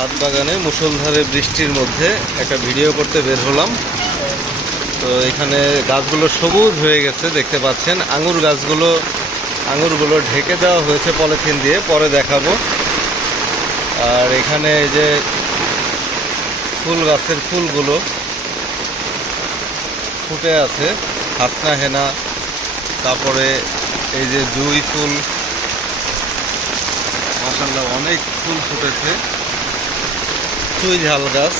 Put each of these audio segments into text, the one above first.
ছাদ বাগানে মুষলধারে বৃষ্টির মধ্যে একটা ভিডিও করতে বের হলাম। তো এখানে গাছগুলো সবুজ হয়ে গেছে দেখতে পাচ্ছেন। আঙুরগুলো ঢেকে দেওয়া হয়েছে পলিথিন দিয়ে, পরে দেখাবো। আর এখানে এই যে ফুল গাছের ফুলগুলো ফুটে আছে, হাসনা হেনা, তারপরে এই যে জুঁই ফুল, মাশাআল্লাহ অনেক ফুল ফুটেছে। চুই ঝাল গাছ,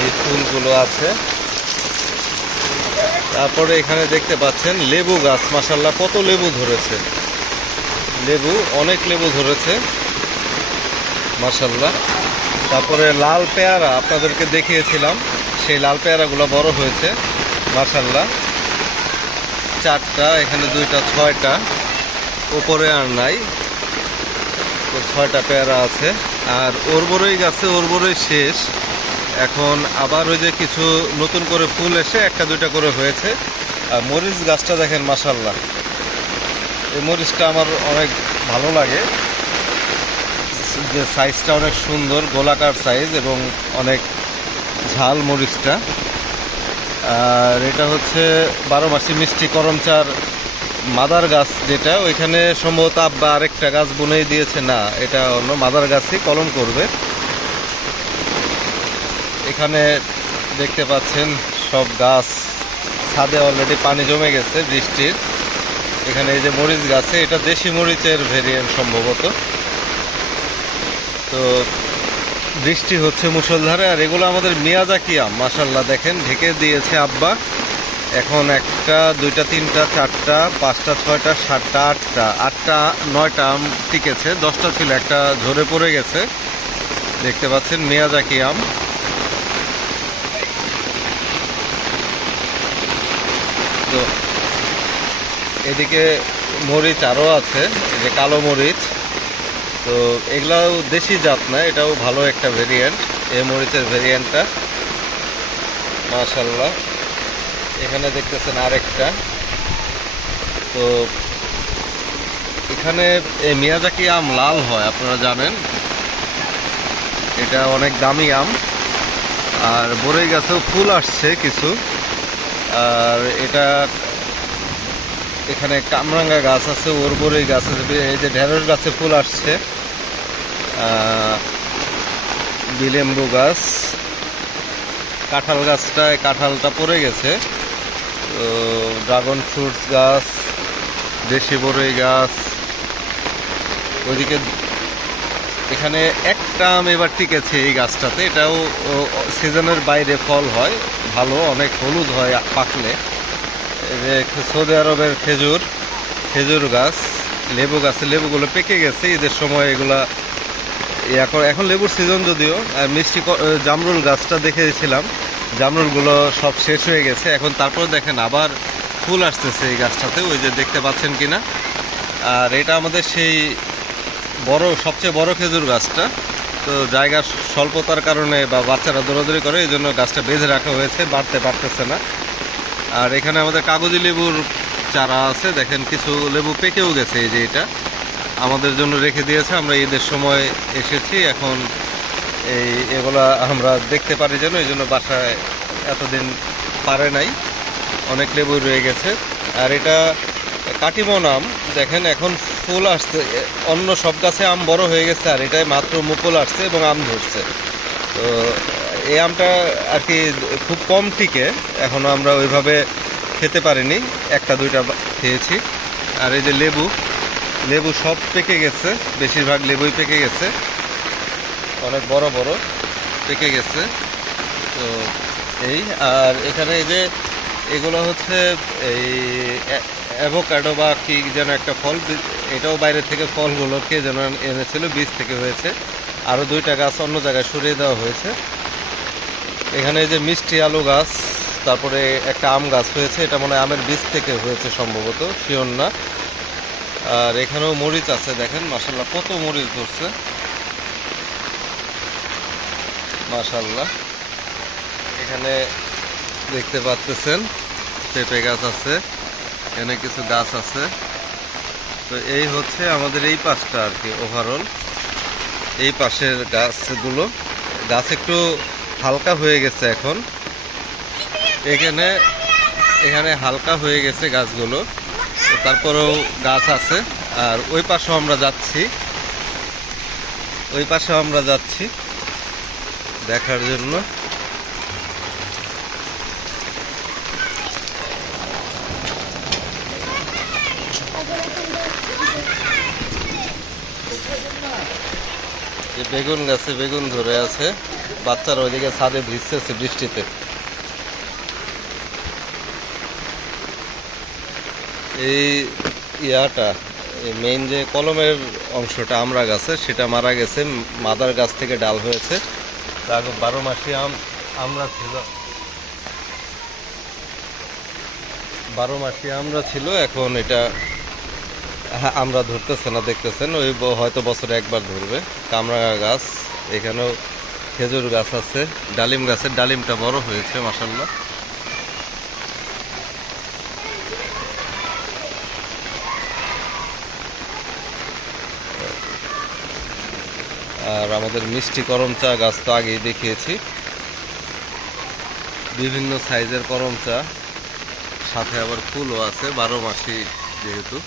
এই ফুলগুলো আছে। তারপরে এখানে দেখতে পাচ্ছেন লেবু গাছ, মাশাআল্লাহ কত লেবু ধরেছে, অনেক লেবু ধরেছে মাশাআল্লাহ। তারপরে লাল পেয়ারা আপনাদেরকে দেখিয়েছিলাম, সেই লাল পেয়ারাগুলো বড় হয়েছে মাশাআল্লাহ। 4টা, এখানে 2টা, 6টা, উপরে আর নাই। তো 6টা পেয়ারা আছে। আর ওরবরই গাছে ওরবরই শেষ, এখন আবার ওই যে কিছু নতুন করে ফুল এসে 1টা 2টা করে হয়েছে। আর মরিচ গাছটা দেখেন মাশাআল্লাহ, এই মরিচটা আমার অনেক ভালো লাগে, যে সাইজটা অনেক সুন্দর, গোলাকার সাইজ এবং অনেক ঝাল মরিচটা। আর এটা হচ্ছে 12 মাসি মিষ্টি করমচার মাদার গাছ, যেটা ওইখানে সম্ভবত আব্বা আরেকটা গাছ বুনেই দিয়েছে, না এটা অন্য মাদার গাছই কলম করবে। এখানে দেখতে পাচ্ছেন সব গাছ, ছাদে অলরেডি পানি জমে গেছে বৃষ্টির। এখানে এই যে মরিচ গাছে, এটা দেশি মরিচের ভেরিয়েন্ট সম্ভবত। তো বৃষ্টি হচ্ছে মুষলধারে। আর এগুলো আমাদের মিয়াজাকি আম, মাশাআল্লাহ দেখেন ঢেকে দিয়েছে আব্বা। এখন 1টা 2টা 3টা 4টা 5টা 6টা 7টা 8টা 9টা আম টিকেছে, 10টা ছিল, একটা ঝরে পড়ে গেছে। দেখতে পাচ্ছেন মিয়াজাকি আম। তো এদিকে মরিচ আরও আছে, এই যে কালো মরিচ। তো এগুলাও দেশি জাত না, এটাও ভালো একটা ভেরিয়েন্ট, এই মরিচের ভেরিয়েন্টটা মাশাআল্লাহ। এখানে দেখতেছেন আরেকটা। তো এখানে এই মিয়াজাকি আম লাল হয়, আপনারা জানেন, এটা অনেক দামি আম। আর বরই গাছেও ফুল আসছে কিছু। আর এটা এখানে কামরাঙ্গা গাছ আছে, ওর বরই গাছ আছে, এই যে ঢেঁড়স গাছে ফুল আসছে। বিলেম্বু গাছ, কাঁঠাল গাছটায় কাঁঠালটা পড়ে গেছে। তো ড্রাগন ফ্রুটস গাছ, দেশি বরই গাছ। ওইদিকে এখানে একটা আম এবার টিকেছে এই গাছটাতে, এটাও সিজনের বাইরে ফল হয় ভালো, অনেক হলুদ হয় পাকলে। সৌদি আরবের খেজুর গাছ, লেবু গাছে লেবুগুলো পেকে গেছে ঈদের সময়, এগুলা এখন লেবুর সিজন যদিও। আর মিষ্টি জামরুল গাছটা দেখেছিলাম, জামরুলগুলো সব শেষ হয়ে গেছে এখন। তারপর দেখেন আবার ফুল আসতেছে এই গাছটাতে, ওই যে দেখতে পাচ্ছেন কিনা। আর এটা আমাদের সেই সবচেয়ে বড় খেজুর গাছটা। তো জায়গার স্বল্পতার কারণে বা বাচ্চারা দৌড়াদৌড়ি করে, এই জন্য গাছটা বেঁধে রাখা হয়েছে, বাড়তে পারতেছে না। আর এখানে আমাদের কাগজি লেবুর চারা আছে, দেখেন কিছু লেবু পেকেও গেছে। এই যে এটা আমাদের জন্য রেখে দিয়েছে, আমরা ঈদের সময় এসেছি, এখন এগুলা আমরা দেখতে পারি যেন, এই জন্য বাসায় এতদিন পারে নাই, অনেক লেবু রয়ে গেছে। আর এটা কাটিমন আম, দেখেন এখন ফুল আসছে, অন্য সব গাছে আম বড় হয়ে গেছে, আর এটাই মাত্র মুকুল আসছে এবং আম ধরছে। তো এই আমটা আর কি খুব কম টিকে, এখনও আমরা ওইভাবে খেতে পারিনি, 1টা 2টা খেয়েছি। আর এই যে লেবু সব পেকে গেছে, বেশিরভাগ লেবুই পেকে গেছে, অনেক বড় বড় পেকে গেছে। তো এই আর এখানে এই যে এগুলো হচ্ছে এই অ্যাভোকাডো বা কি যেন একটা ফল, এটাও বাইরে থেকে ফলগুলো কে যেন এনেছিল, বীজ থেকে হয়েছে। আরও 2টা গাছ অন্য জায়গায় সরিয়ে দেওয়া হয়েছে। এখানে এই যে মিষ্টি আলু গাছ, তারপরে একটা আম গাছ হয়েছে, এটা মনে হয় আমের বীজ থেকে হয়েছে সম্ভবত, শিওর না। আর এখানেও মরিচ আছে, দেখেন মাশাআল্লাহ কত মরিচ ধরছে মাশাআল্লাহ। এখানে দেখতে পাচ্ছেন পেঁপে গাছ আছে, এখানে কিছু গাছ আছে। তো এই হচ্ছে আমাদের এই পাশটা আর কি ওভারঅল। এই পাশের গাছগুলো, গাছ একটু হালকা হয়ে গেছে এখন, এখানে এখানে হালকা হয়ে গেছে গাছগুলো, তারপরেও গাছ আছে। আর ওই পাশেও আমরা যাচ্ছি, ওই পাশেও আমরা যাচ্ছি দেখার জন্য। যে বেগুন গাছে বেগুন ধরে আছে, বাচ্চারা ওইদিকে ছাদে ভিজতেছে বৃষ্টিতে। এই ইয়াটা মেইন যে কলমের অংশটা আমড়া গাছে, সেটা মারা গেছে, মাদার গাছ থেকে ডাল হয়েছে। 12 মাসি আমরা ছিল, 12 মাসি আমরা ছিল, এখন এটা আমরা ধরতেছে না, দেখতেছেন ওই হয়তো বছরে একবার ধরবে। কামরাঙা গাছ, এখানেও খেজুর গাছ আছে, ডালিম গাছের ডালিমটা বড় হয়েছে মাশাআল্লাহ। আর আমাদের মিষ্টি করম চা গাছ তো আগেই দেখিয়েছি, বিভিন্ন সাইজের করম চা, সাথে আবার ফুলও আছে 12 মাসি যেহেতু।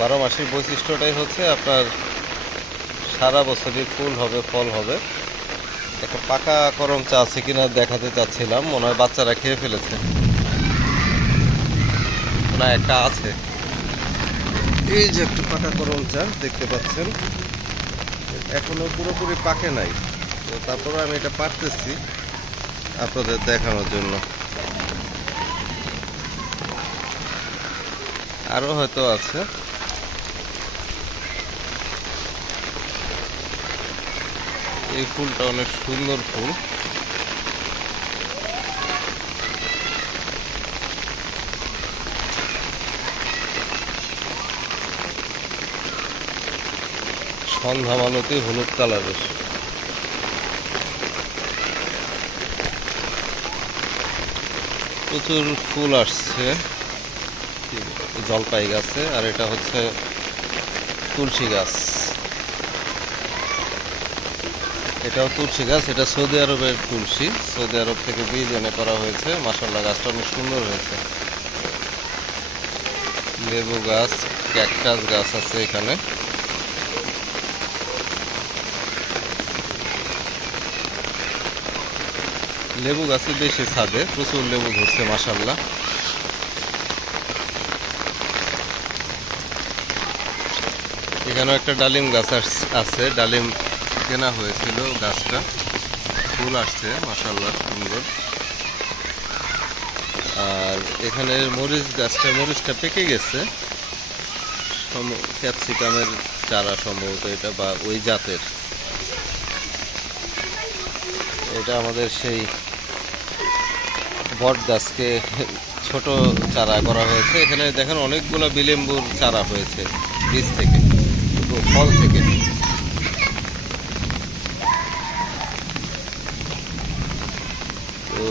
12 মাসির বৈশিষ্ট্যটাই হচ্ছে আপনার সারা বছরই ফুল হবে, ফল হবে। একটা পাকা করম চা আছে কিনা দেখাতে চাচ্ছিলাম, মনে হয় বাচ্চারা খেয়ে ফেলেছে, না একটা আছে। এই যে একটু পাকা করম চা দেখতে পাচ্ছেন, এখনো পুরোপুরি পাকে নাই, তো তারপরে আমি এটা পারতেছি আপনাদের দেখানোর জন্য। আরো হয়তো আছে। এই ফুলটা অনেক সুন্দর ফুল, সন্ধ্যা মালতি হলুদ কালারের। প্রচুর ফুল আসছে জলপাই গাছে। আর এটা হচ্ছে তুলসী গাছ, এটাও তুলসী গাছ, এটা সৌদি আরবের তুলসী, সৌদি আরব থেকে বীজ এনে করা হয়েছে। মাশাআল্লাহ গাছটা অনেক সুন্দর হয়েছে। লেবু গাছ, ক্যাকটাস গাছ আছে এখানে। লেবু গাছে বেশি ছাদে, প্রচুর লেবু ধরছে মাশাআল্লাহ। এখানেও একটা ডালিম গাছ আছে, ডালিম কেনা হয়েছিল, গাছটা ফুল আসছে মাশাআল্লাহ সুন্দর। আর এখানে মরিচ গাছটা, মরিচটা পেকে গেছে, ক্যাপসিকামের চারা সম্ভবত এটা, বা ওই জাতের। এটা আমাদের সেই বট গাছকে ছোট চারা করা হয়েছে। এখানে দেখেন অনেকগুলো বিলেম্বুর চারা হয়েছে বীজ থেকে, ফল থেকে। তো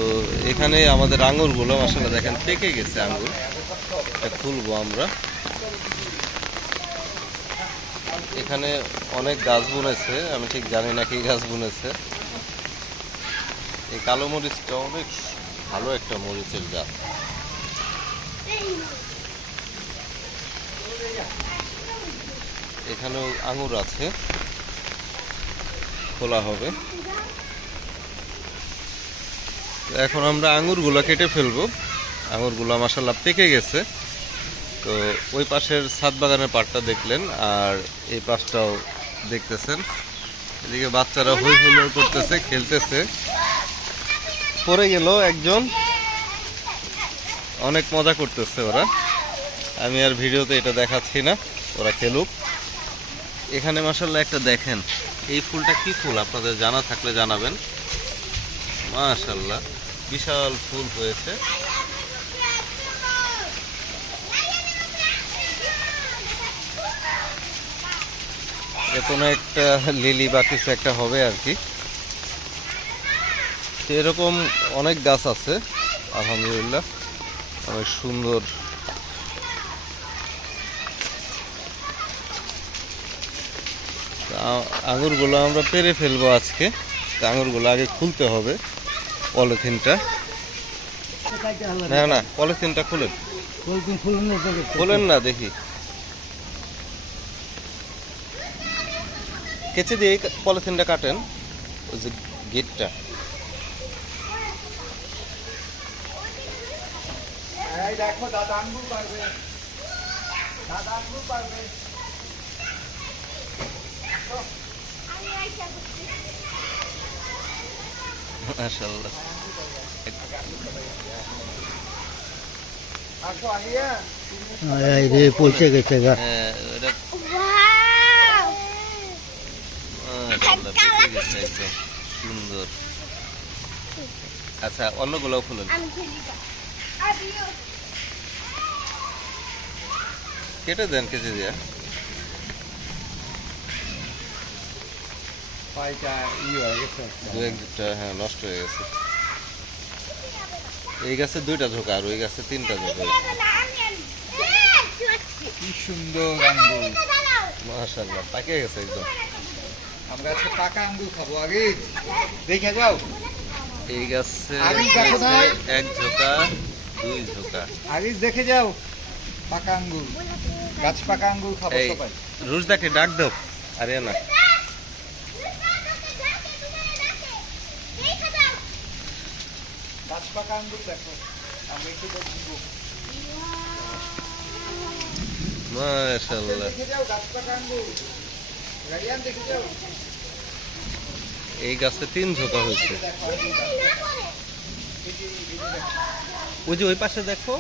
এখানে আমাদের আঙ্গুরগুলো মাশাআল্লাহ দেখেন পেকে গেছে, আঙ্গুর এটা খুলবো আমরা। এখানে অনেক গাছ বুনেছে, আমি ঠিক জানি না কি গাছ বুনেছে। এই কালো মরিচটা অনেক ভালো একটা মরিচের গাছ। এখানেও আঙ্গুর আছে, খোলা হবে। এখন আমরা আঙ্গুরগুলো কেটে ফেলবো, আঙ্গুরগুলো মাশাআল্লাহ পেকে গেছে। তো ওই পাশের ছাদ বাগানের পাটটা দেখলেন, আর এই পাশটাও দেখতেছেন। এদিকে বাচ্চারা হই হুল্লোড় করতেছে, খেলতেছে। পড়ে গেল একজন, অনেক মজা করতেছে ওরা। আমি আর ভিডিওতে এটা দেখাচ্ছি না, ওরা খেলুক। এখানে মাশাআল্লাহ একটা দেখেন, এই ফুলটা কি ফুল আপনাদের জানা থাকলে জানাবেন। মাশাআল্লাহ বিশাল ফুল হয়েছে। কোনো একটা লিলি বা কিছু একটা হবে আর কি। এরকম অনেক গাছ আছে আলহামদুলিল্লাহ, অনেক সুন্দর। আঙুরগুলো আমরা পেরে ফেলবো আজকে। তো আঙুরগুলো আগে খুলতে হবে পলিথিনটা। না না, পলিথিনটা খুলেন, খুলেন না দেখি। কেচে দিয়ে পলিথিনটা কাটেন, ওই যে গেটটা। দেখো দাদা আঙ্গুর পারবে, দাদা আঙ্গুর পারবে। মাশাআল্লাহ। আসো আহিয়া পৌঁছে গেছে গা। হ্যাঁ, ওটা মাশাআল্লাহ পেকে গেছে একদম সুন্দর। আচ্ছা, অন্যগুলোও খুলেন। কেটে দেন কেটে দিয়া। পাইটা হয়ে গেছে, দু একটা হ্যাঁ নষ্ট হয়ে গেছে। এই গাছে 2টা ঝোঁকা আর ওই গাছে 3টা ঝোঁকা। কি সুন্দর আঙ্গুর। মাশাআল্লাহ পাকে গেছে একদম। আমরা আজকে পাকা আঙ্গুর খাবো, আগে দেখে যাও। এই গাছে আগে দেখো না। 1 ঝোঁকা 2 ঝোঁকা। আগে দেখে যাও পাকা আঙ্গুর, গাছ পাকা আঙ্গুর খাবো এই সবাই। রুজদাকে ডাক দাও। আরে না, গাছ পাকা আঙ্গুর দেখো, আমি একটু দেখবো। মাশাআল্লাহ। দেখে যাও গাছ পাকা আঙ্গুর, রাইয়ান দেখে যাও। এই গাছে 3 ঝোঁকা হয়েছে। দেখো ওই যে ওই পাশে দেখো।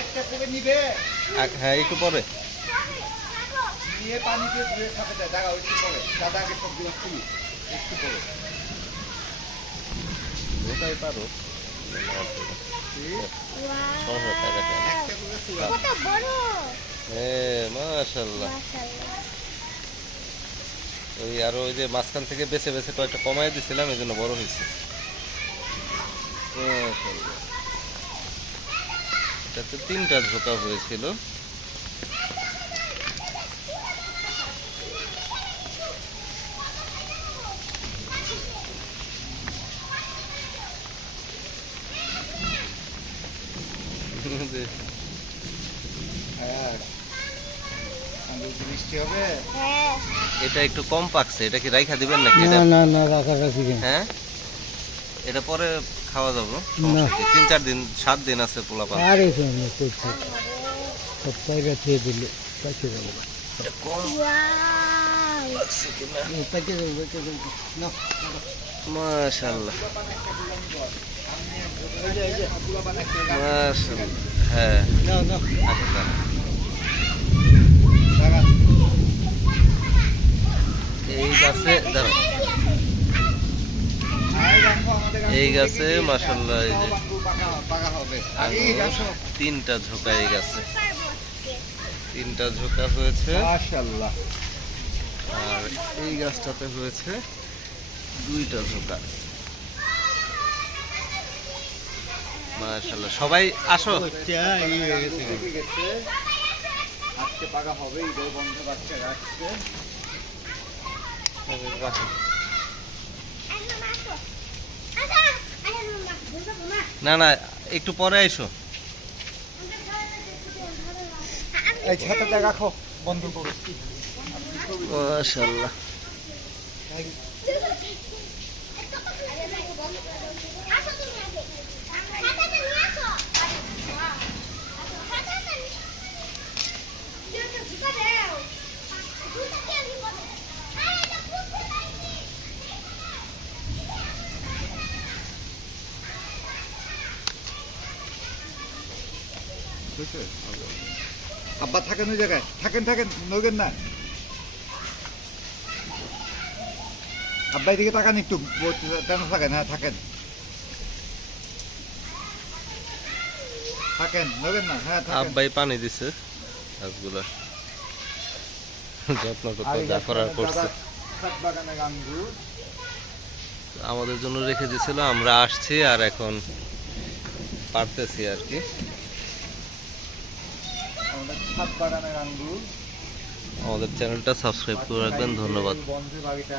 একটা করে নিবে, হ্যাঁ একটু পরে। নিয়ে পানি দিয়ে ধুয়ে খাবে, দেখা একটু পরে। দাদা আগে সবগুলো খুলি একটু পরে। ওটাই পারো। একটা করে খুলা। হ্যাঁ মাশাআল্লাহ। ওই আরো ওই যে মাঝখান থেকে বেছে বেছে কয়েকটা কমাই দিছিলাম, এই জন্য বড় হয়েছে। মাশাআল্লাহ। এটাতে 3টা ঝোঁকা হয়েছিল। হ্যাঁ, আঙ্গুর কি মিষ্টি হবে? এটা একটু কম পাকছে, এটা কি রাইখা দিবেন নাকি? না এটা না না, রাখা রাখি কেন? হ্যাঁ, এটা পরে খাওয়া যাবে। না। 3-4 দিন 7 দিন আছে পোলা পান। আর এসে না তো সব জায়গা খেয়ে দিলে পাকে যাবে। পাকে যাবে, পাকে যাবে। না, মাশাআল্লাহ সবগুলো বানাইতে হবে। মাশাআল্লাহ। হ্যাঁ না না, আচ্ছা দাঁড়ান। দাদা, এই গাছে দাঁড়ান। আয় দেখো আমাদের এই আঙ্গুর গাছে দেখে মাশাআল্লাহ এই যে সব আঙ্গুর পাকা হবে। আগে আঙুর দেখো 3টা ঝোঁকা এই গাছে। 3টা ঝোঁকা হয়েছে। মাশাআল্লাহ। আর এই গাছটাতে হয়েছে 2টা ঝোঁকা। মাশাআল্লাহ। সবাই আসো। দেখে গেছে আজকে পাকা হবে, ঈদের বন্ধ বাচ্চা রাখছে। না না, একটু পরে আইসো। এই ছাতাটা রাখো, বন্ধ করো। মাশাআল্লাহ। আব্বা থাকেন ওই জায়গায়, থাকেন থাকেন, নইবেন না। আব্বা এদিকে তাকান একটু, কেন থাকেন? হ্যাঁ থাকেন, থাকেন, নইবেন না। হ্যাঁ থাকেন। আব্বাই পানি দিছে গাছগুলা, যত্ন করতে যা করার করছে। ছাদ বাগানের আঙ্গুর আমাদের জন্য রেখে দিয়েছিল, আমরা আসছি আর এখন পারতেছি আর কি। আমাদের ছাদ বাগানের আঙ্গুর আমাদের চ্যানেলটা সাবস্ক্রাইব করে রাখবেন। ধন্যবাদ। বন্ধের বাড়িটা